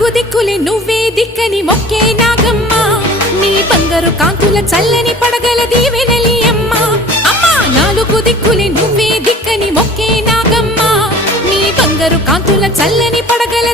నాలుగు దిక్కులే నువ్వే దిక్కని మొక్కే నాగమ్మ నీ బంగారు కాంతుల చల్లని పడగల దీవెనలి అమ్మ అమ్మా నాలుగు దిక్కులే నువ్వే దిక్కని మొక్కే నాగమ్మ నీ బంగారు కాంతుల చల్లని పడగల